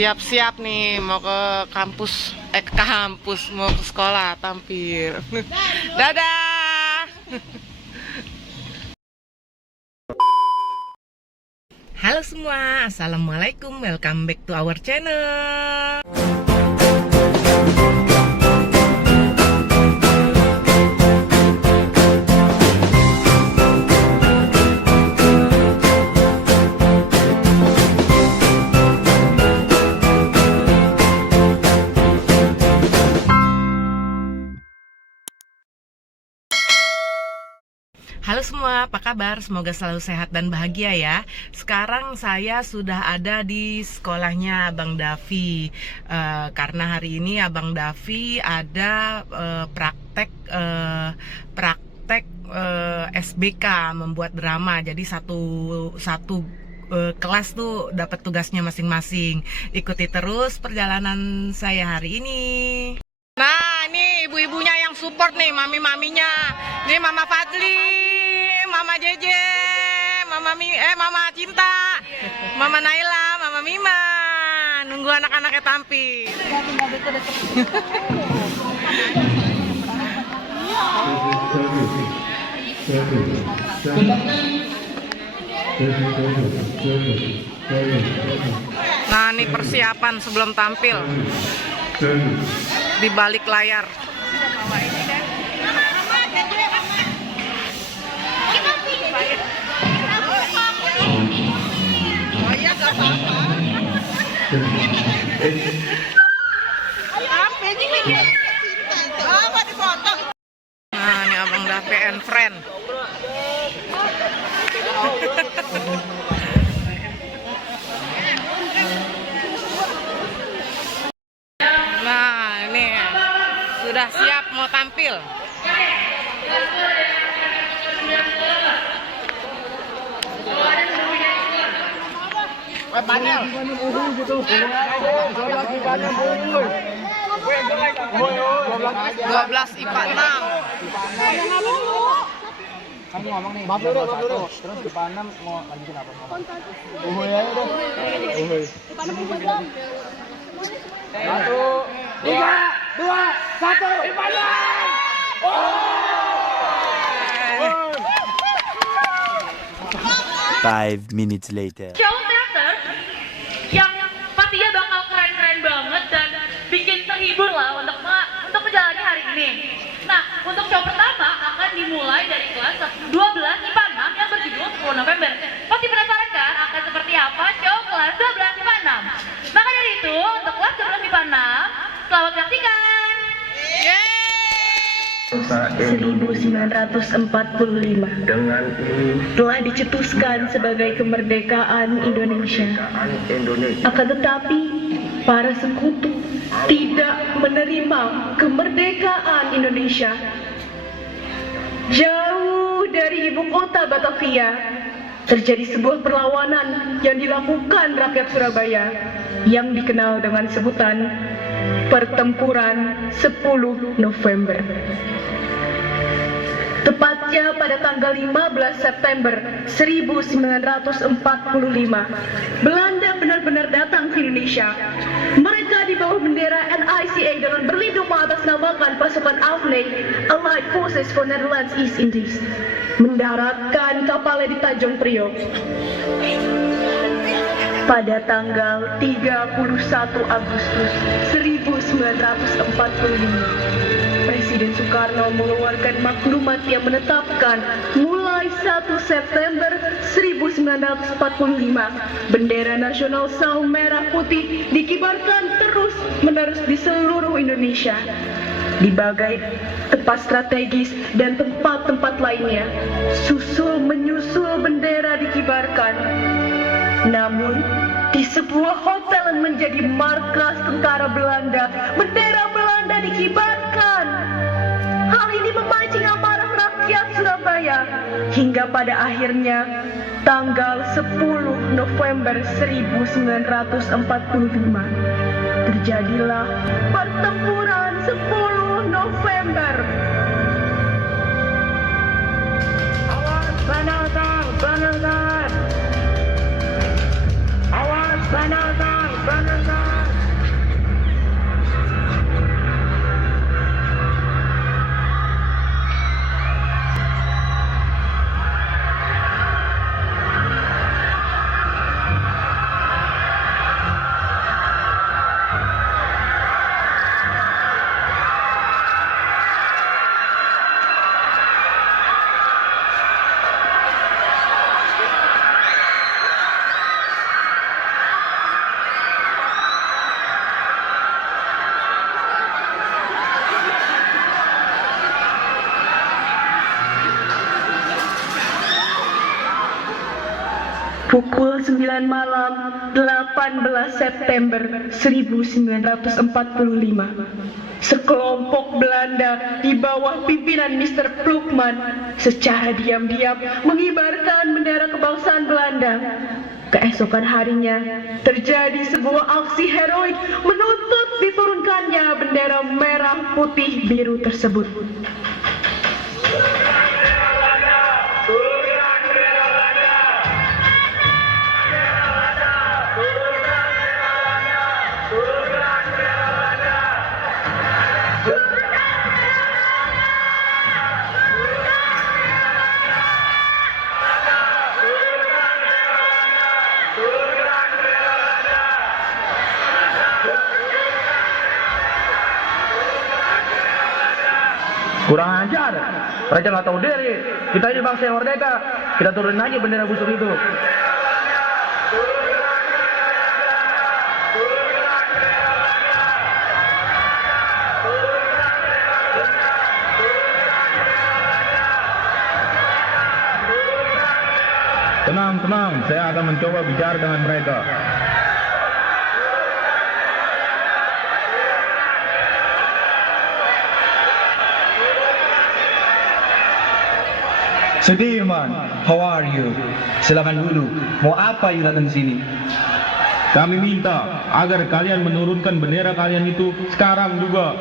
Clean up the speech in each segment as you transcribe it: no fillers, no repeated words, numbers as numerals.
Siap-siap nih mau ke kampus, mau ke sekolah tampil. Dadah. Halo semua, assalamualaikum, welcome back to our channel. Halo semua, apa kabar? Semoga selalu sehat dan bahagia ya. Sekarang saya sudah ada di sekolahnya Abang Davi, karena hari ini Abang Davi ada praktek SBK membuat drama. Jadi satu kelas tuh dapat tugasnya masing-masing. Ikuti terus perjalanan saya hari ini. Nah, ini ibu-ibunya yang support nih, mami-maminya. Ini Mama Fadli, Mama Jeje, Mama Cinta, Mama Naila, Mama Mima. Nunggu anak-anaknya tampil. Nah, ini persiapan sebelum tampil di balik layar. Nah, ini Abang Davi and friend. Nah, ini sudah siap mau tampil. Banyak. 12 IPA 6. Kamu ngomong nih, maaf dulu, terus IPA 6 mau lanjutin apa? Uhuy aja deh. Uhuy. IPA 6 buat dong. 1, 3, 2, 1, IPA 6! 5 minutes later. Show teater yang pastinya bakal keren-keren banget dan bikin terhibur lah untuk menjalani hari ini. Nah, untuk show pertama akan dimulai dari kelas 12 IPA 6 yang berjudul 10 November. Pasti penasaran kan akan seperti apa show kelas 12 IPA 6? Maka dari itu, untuk kelas 12 IPA 6, selamat menyaksikan. 1945 telah dicetuskan sebagai kemerdekaan Indonesia. Akan tetapi para sekutu tidak menerima kemerdekaan Indonesia. Jauh dari ibu kota Batavia terjadi sebuah perlawanan yang dilakukan rakyat Surabaya yang dikenal dengan sebutan Pertempuran 10 November. Tepatnya pada tanggal 15 September 1945, Belanda benar-benar datang ke Indonesia. Mereka di bawah bendera NICA dengan berlindung mengatasnamakan pasukan AFNE, Allied Forces for Netherlands East Indies, mendaratkan kapalnya di Tanjung Priok. Pada tanggal 31 Agustus 1945, Presiden Soekarno mengeluarkan maklumat yang menetapkan mulai 1 September 1945 bendera nasional saung merah putih dikibarkan terus-menerus di seluruh Indonesia. Di berbagai tempat strategis dan tempat-tempat lainnya, menyusul bendera dikibarkan. Namun, di sebuah hotel yang menjadi markas tentara Belanda, bendera Belanda dikibarkan. Hal ini memancing amarah rakyat Surabaya hingga pada akhirnya tanggal 10 November 1945 terjadilah pertempuran 10 November. Awas Banatang, Banatang! Awas Banatang! Pukul 9 malam 18 September 1945, sekelompok Belanda di bawah pimpinan Mr. Plukman secara diam-diam mengibarkan bendera kebangsaan Belanda. Keesokan harinya terjadi sebuah aksi heroik menuntut diturunkannya bendera merah putih biru tersebut. Kurang ajar, mereka nggak tahu diri. Kita ini bangsa yang merdeka. Kita turunin aja bendera busuk itu. Tenang, tenang. Saya akan mencoba bicara dengan mereka. Sudirman, how are you? Silakan dulu. Mau apa you datang di sini? Kami minta agar kalian menurunkan bendera kalian itu sekarang juga.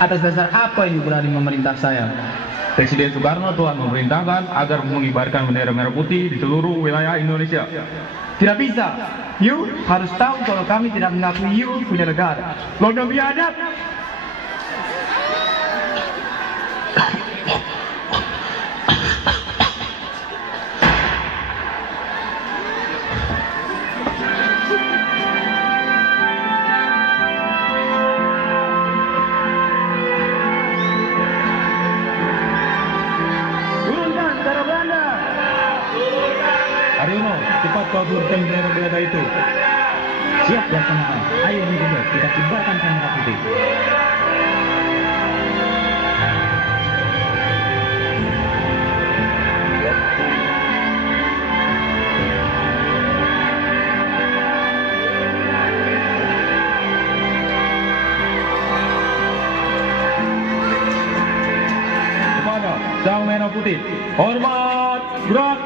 Atas dasar apa you berani memerintah saya? Presiden Soekarno telah memerintahkan agar mengibarkan bendera merah putih di seluruh wilayah Indonesia. Tidak bisa. You harus tahu kalau kami tidak mengakui you punya negara. Londo biadab. Aryono, cepat kau turunkan bendera Belanda itu. Siap, Laksamana. Ayo juga kita kibarkan bendera putih. Kepada Sang Merah Putih, hormat, gerak.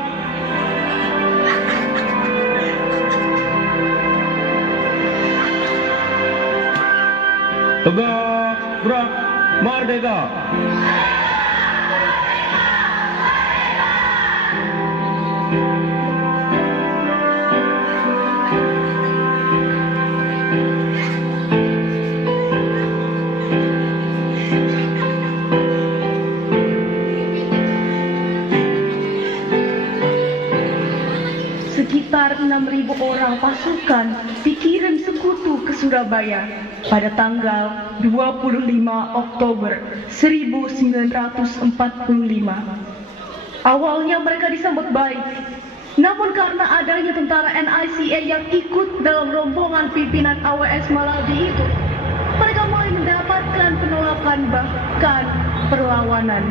Tegak, gerak, merdeka. Sekitar 6.000 orang pasukan dikirim sekutu ke Surabaya pada tanggal 25 Oktober 1945. Awalnya mereka disambut baik, namun karena adanya tentara NICA yang ikut dalam rombongan pimpinan AWS Maladi itu, mereka mulai mendapatkan penolakan bahkan perlawanan.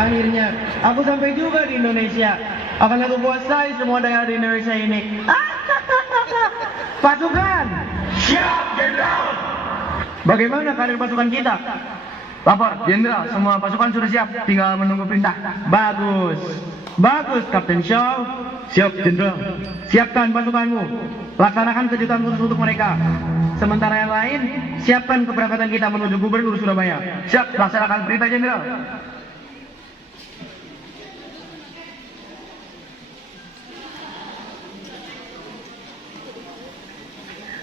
Akhirnya, aku sampai juga di Indonesia. Akan aku kuasai semua daerah di Indonesia ini. Pasukan! Siap, Jenderal! Bagaimana karir pasukan kita? Lapor, Jenderal, semua pasukan sudah siap. Tinggal menunggu perintah. Bagus. Bagus, Kapten Shaw. Siap, Jenderal. Siapkan pasukanmu. Laksanakan kejutan khusus untuk mereka. Sementara yang lain, siapkan keberangkatan kita menuju Gubernur Surabaya. Siap, laksanakan perintah Jenderal.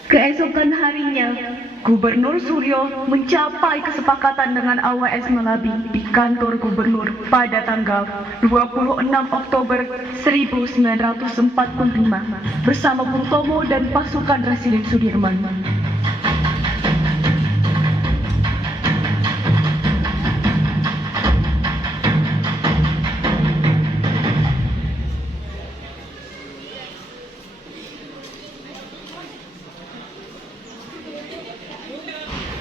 Keesokan harinya, Gubernur Suryo mencapai kesepakatan dengan AWS Malabi di kantor gubernur pada tanggal 26 Oktober 1945 bersama Bung Tomo dan pasukan Residen Sudirman.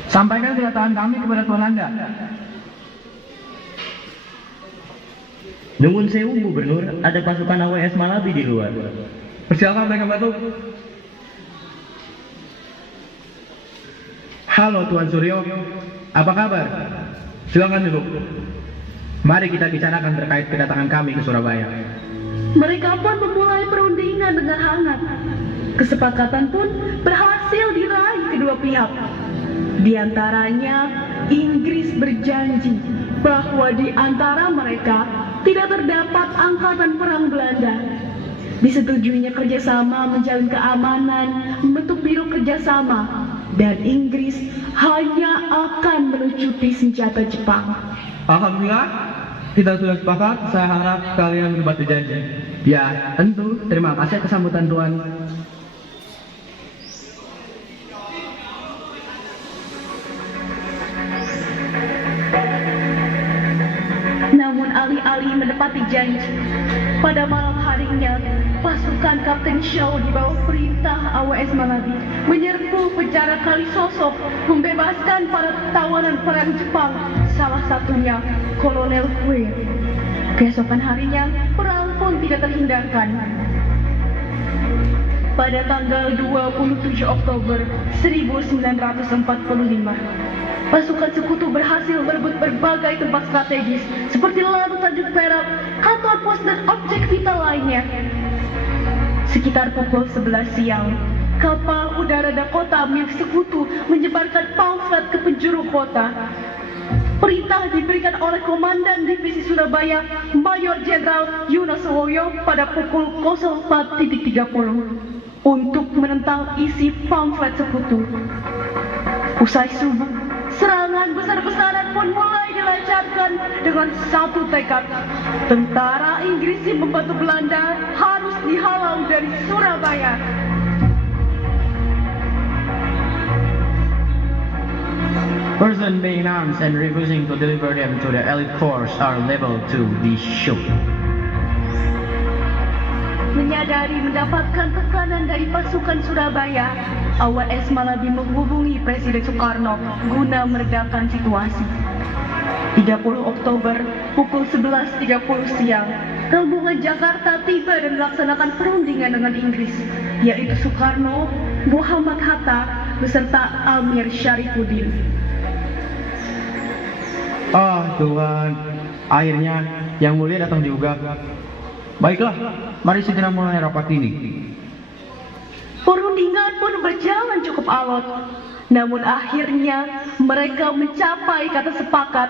Sampaikan kedatangan kami kepada Tuan Anda. Nuwun sewu Gubernur, ada pasukan AWS Malabi di luar. Persilakan mereka batu. Halo Tuan Suryo, apa kabar? Silakan duduk. Mari kita bicarakan terkait kedatangan kami ke Surabaya. Mereka pun memulai perundingan dengan hangat. Kesepakatan pun berhasil diraih kedua pihak. Di antaranya, Inggris berjanji bahwa di antara mereka tidak terdapat angkatan perang Belanda. Disetujuinya kerjasama menjalin keamanan, membentuk biro kerjasama, dan Inggris hanya akan melucuti senjata Jepang. Alhamdulillah, kita sudah sepakat. Saya harap kalian menepati janji. Ya, tentu. Terima kasih kesambutan Tuan. Namun alih-alih menepati janji, pada malam harinya, pasukan Kapten Shaw di bawah perintah AWS Malabi menyerbu penjara Kalisosok, membebaskan para tawanan perang Jepang, salah satunya Kolonel Huir. Keesokan harinya, perang pun tidak terhindarkan. Pada tanggal 27 Oktober 1945, pasukan sekutu berhasil merebut berbagai tempat strategis seperti Laut Tanjung Perak, kantor pos dan objek vital lainnya. Sekitar pukul 11 siang, kapal udara Dakota milik sekutu menyebarkan pamflet ke penjuru kota. Perintah diberikan oleh Komandan Divisi Surabaya, Mayor Jenderal Yunosowoyo pada pukul 04.30 untuk menentang isi pamflet sekutu. Usai subuh, serangan besar-besaran pun mulai dilancarkan dengan satu tekad. Tentara Inggris yang membantu Belanda harus dihalau dari Surabaya. Person being armed and refusing to deliver them to the elite force are labeled to be shot. Menyadari mendapatkan tekanan dari pasukan Surabaya, AWS Malabi menghubungi Presiden Soekarno guna meredakan situasi. 30 Oktober pukul 11.30 siang, rombongan Jakarta tiba dan melaksanakan perundingan dengan Inggris, yaitu Soekarno, Muhammad Hatta, beserta Amir Syarifuddin. Oh Tuhan, akhirnya Yang Mulia datang juga. Baiklah, mari segera mulai rapat ini. Perundingan pun berjalan cukup alot. Namun akhirnya mereka mencapai kata sepakat.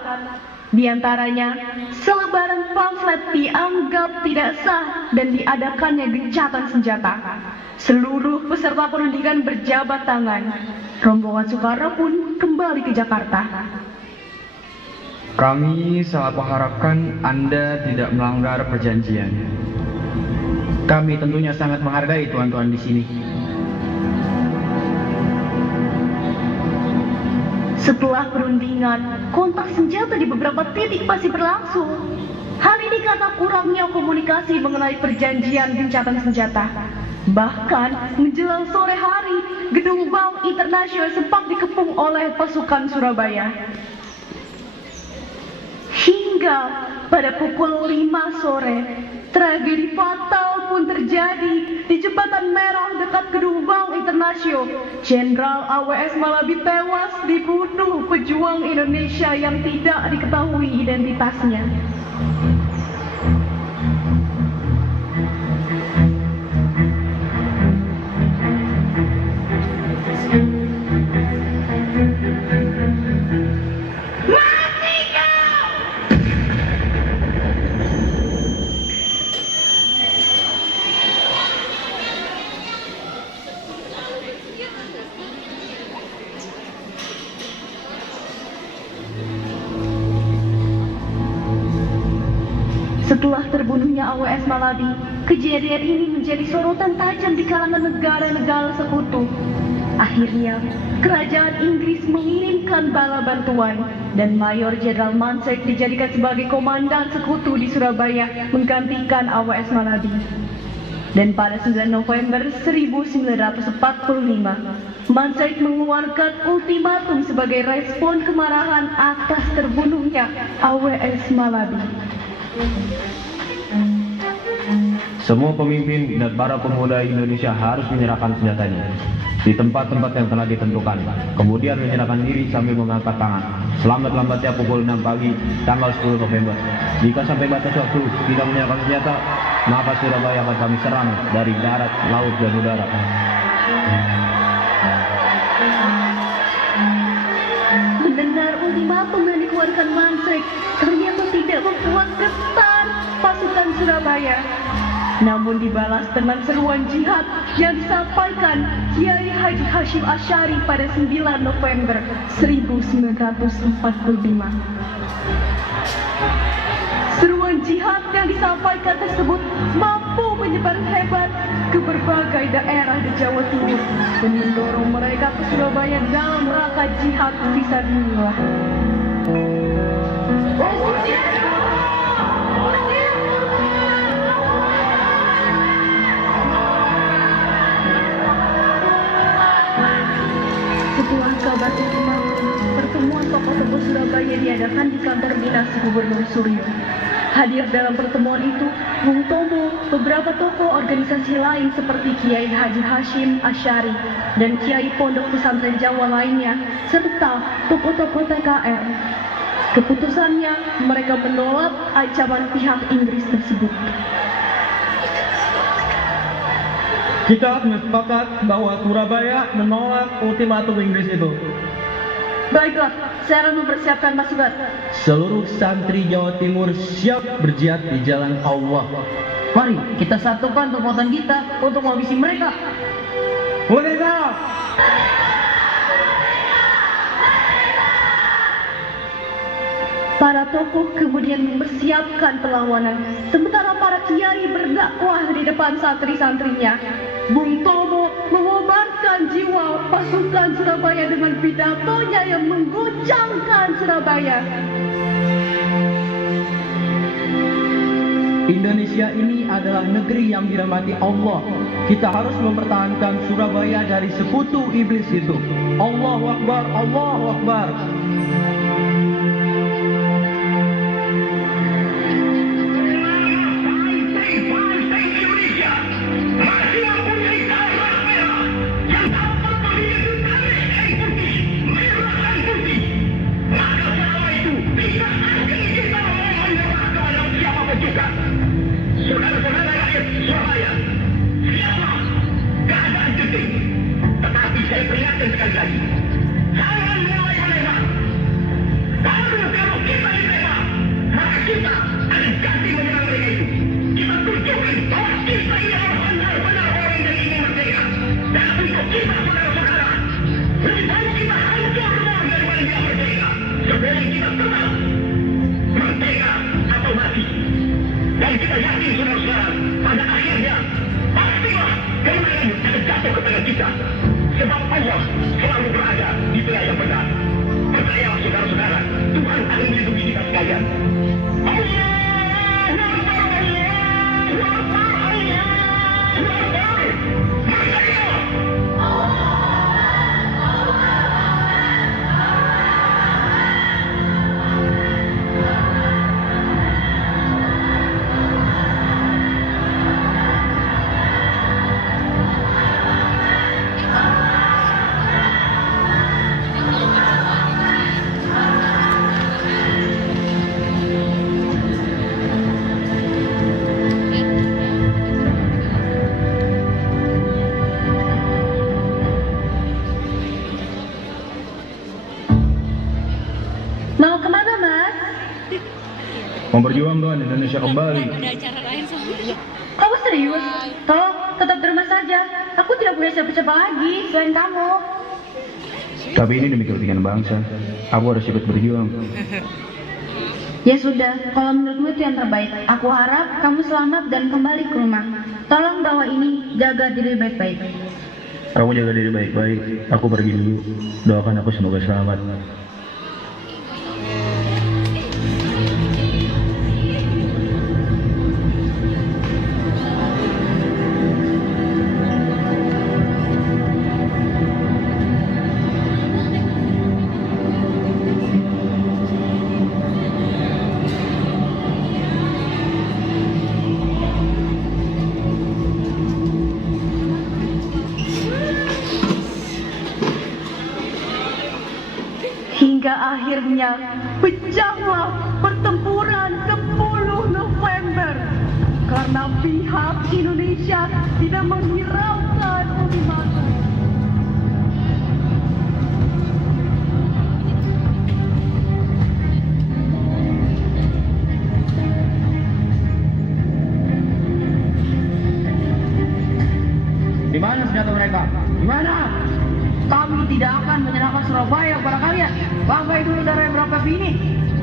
Di antaranya, selebaran pamflet dianggap tidak sah dan diadakannya gencatan senjata. Seluruh peserta perundingan berjabat tangan. Rombongan Soekarno pun kembali ke Jakarta. Kami sangat mengharapkan Anda tidak melanggar perjanjian. Kami tentunya sangat menghargai tuan-tuan di sini. Setelah perundingan, kontak senjata di beberapa titik masih berlangsung. Hal ini karena kurangnya komunikasi mengenai perjanjian gencatan senjata. Bahkan menjelang sore hari, gedung Bank Internasional sempat dikepung oleh pasukan Surabaya. Hingga pada pukul 5 sore, tragedi fatal pun terjadi di Jembatan Merah dekat gedung Bank Internasional. Jenderal AWS Malabi tewas dibunuh pejuang Indonesia yang tidak diketahui identitasnya. Setelah terbunuhnya AWS Malabi, kejadian ini menjadi sorotan tajam di kalangan negara-negara sekutu. Akhirnya, kerajaan Inggris mengirimkan bala bantuan dan Mayor Jenderal Mansek dijadikan sebagai komandan sekutu di Surabaya menggantikan AWS Malabi. Dan pada 9 November 1945, Mansek mengeluarkan ultimatum sebagai respon kemarahan atas terbunuhnya AWS Malabi. Semua pemimpin dan para pemuda Indonesia harus menyerahkan senjatanya di tempat-tempat yang telah ditentukan. Kemudian menyerahkan diri sambil mengangkat tangan. Selambat-lambatnya pukul 6 pagi tanggal 10 November. Jika sampai batas waktu tidak menyerahkan senjata, maka Surabaya akan kami serang dari darat, laut, dan udara. Mendengar ultimatum yang dikeluarkan Mansek ternyata tidak membuat getar pasukan Surabaya. Namun dibalas dengan seruan jihad yang disampaikan Kiai Haji Hashim Asy'ari pada 9 November 1945. Seruan jihad yang disampaikan tersebut mampu menyebar hebat ke berbagai daerah di Jawa Timur dan mendorong mereka ke Surabaya dalam rangka jihad fisabilillah. Setelah kabar ultimatum, pertemuan tokoh-tokoh Surabaya diadakan di kantor dinas Gubernur Suryo. Hadir dalam pertemuan itu, Bung Tomo, beberapa tokoh organisasi lain seperti Kiai Haji Hashim Asy'ari dan Kiai Pondok Pesantren Jawa lainnya, serta tokoh-tokoh TKR. Keputusannya, mereka menolak ancaman pihak Inggris tersebut. Kita sepakat bahwa Surabaya menolak ultimatum Inggris itu. Baiklah, saya akan mempersiapkan pasukan. Seluruh santri Jawa Timur siap berjihad di jalan Allah. Mari kita satukan kekuatan kita untuk menghabisi mereka. Merdeka! Para tokoh kemudian mempersiapkan perlawanan, sementara para kiai berdakwah di depan santri-santrinya. Bung Tomo mengobarkan jiwa pasukan Surabaya dengan pidatonya yang mengguncangkan Surabaya. Indonesia ini adalah negeri yang dirahmati Allah. Kita harus mempertahankan Surabaya dari sekutu iblis itu. Allahu Akbar, Allahu Akbar. Saudara-saudara rakyat Surabaya, siaplah keadaan genting. Tetapi saya peringatkan sekali lagi, jangan mulai menembak. Kalau kita ditembak, maka kita akan ganti menyerang mereka itu. Kita tunjukkan bahwa kita ini adalah benar-benar orang yang ingin merdeka. Dan untuk kita, saudara-saudara, lebih baik kita hancur daripada kita merdeka. Sebelum kita tetap merdeka atau mati. Dan kita yakin saudara-saudara, pada akhirnya pastilah kemenangan akan jatuh kepada kita. Sebab Allah selalu berada di pihak yang benar. Percayalah saudara-saudara, Tuhan akan melindungi kita sekalian. Mau kemana, Mas? Mau berjuang doang Indonesia kembali. Kamu serius? Tolong, tetap di rumah saja. Aku tidak punya siapa-siapa lagi selain kamu. Tapi ini demi kepentingan bangsa. Aku harus ikut berjuang. Ya sudah, kalau menurutmu itu yang terbaik. Aku harap kamu selamat dan kembali ke rumah. Tolong bawa ini, jaga diri baik-baik. Kamu jaga diri baik-baik. Aku pergi dulu. Doakan aku semoga selamat. Hingga akhirnya pecahlah pertempuran 10 November karena pihak Indonesia tidak menghiraukan ultimatum. Di mana senjata mereka? Di mana? Kami tidak akan menyerahkan Surabaya kepada kalian. Bangkai dulu darah berapa ini?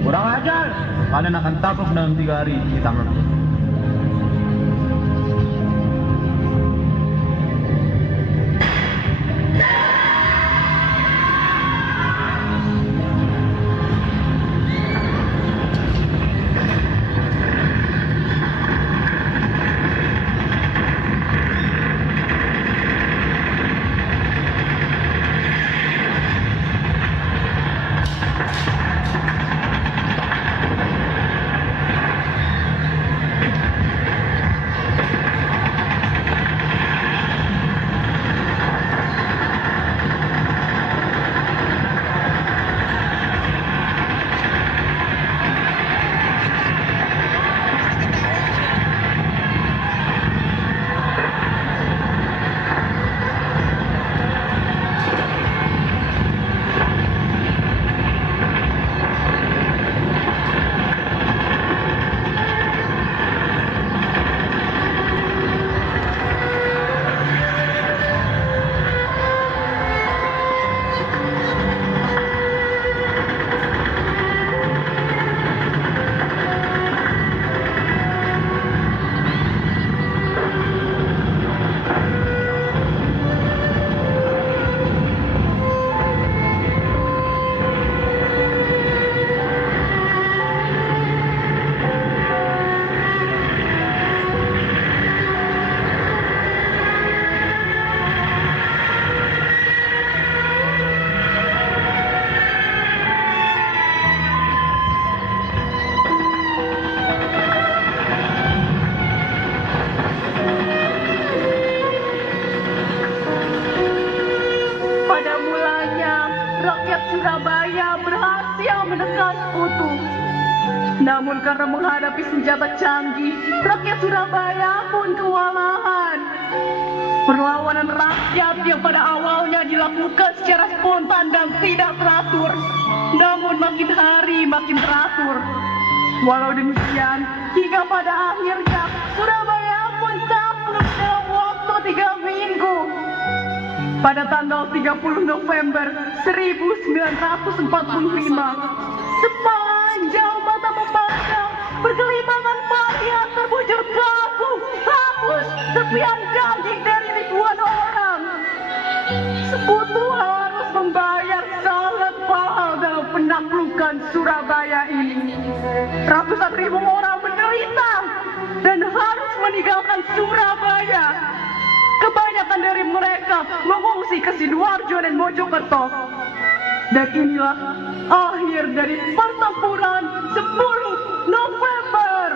Kurang ajar. Kalian akan takluk dalam 3 hari di tangan. Pada mulanya, rakyat Surabaya berhasil menekan sekutu. Namun karena menghadapi senjata canggih, rakyat Surabaya pun kewalahan. Perlawanan rakyat yang pada awalnya dilakukan secara spontan dan tidak teratur, namun makin hari makin teratur. Walau demikian, hingga pada akhirnya Surabaya pun takluk dalam waktu 3 minggu. Pada tanggal 30 November 1945, sepanjang mata memandang, bergelimangan mayat terbujur kaku, hapus sepian daging dari ribuan orang. Sekutu harus membayar sangat mahal dalam penaklukan Surabaya ini. Ratusan ribu orang menderita dan harus meninggalkan Surabaya. Kebanyakan dari mereka mengungsi ke Sidoarjo dan Mojokerto. Dan inilah akhir dari pertempuran 10 November.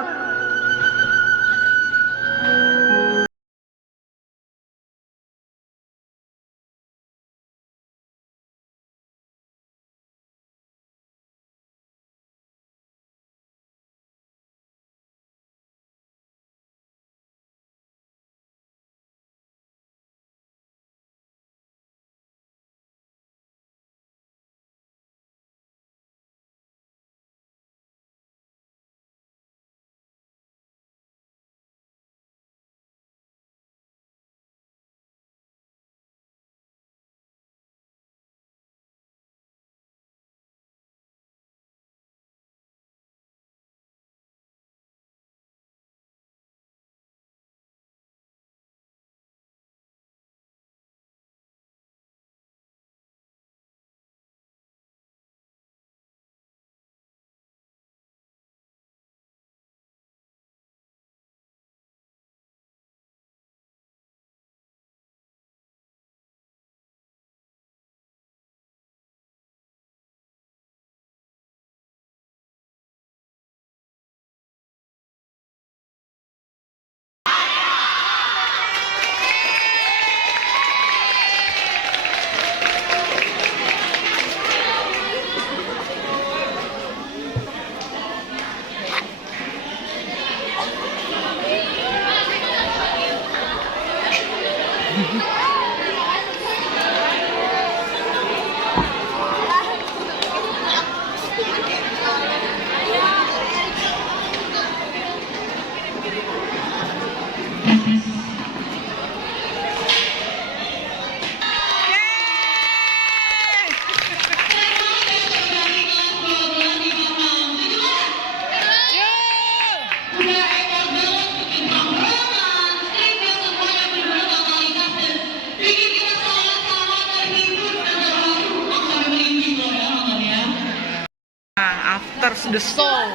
the soul.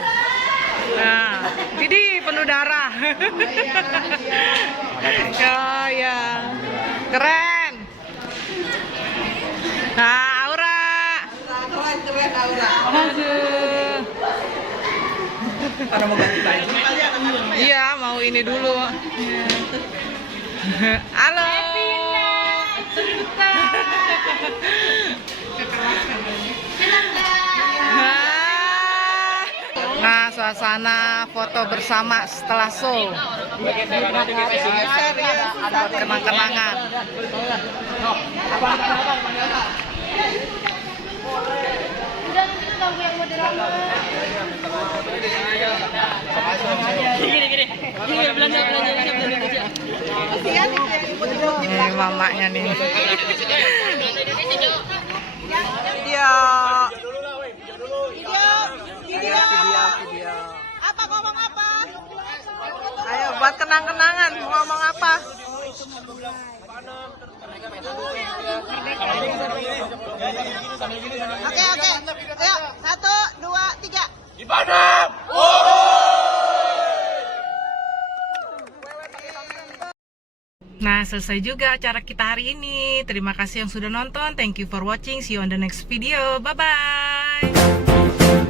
Nah, jadi penuh darah. Ya, keren. Nah, Aura. Keren Aura. Aduh. Karena mau ganti baju. Iya, mau ini dulu. Halo. Nah, suasana foto bersama setelah show. Kenang-kenangan. Nih mamanya nih. Video. Apa ngomong apa? Ayo buat kenang-kenangan ngomong apa? Oke. Ayo 1, 2, 3. Nah, selesai juga acara kita hari ini. Terima kasih yang sudah nonton. Thank you for watching. See you on the next video. Bye-bye.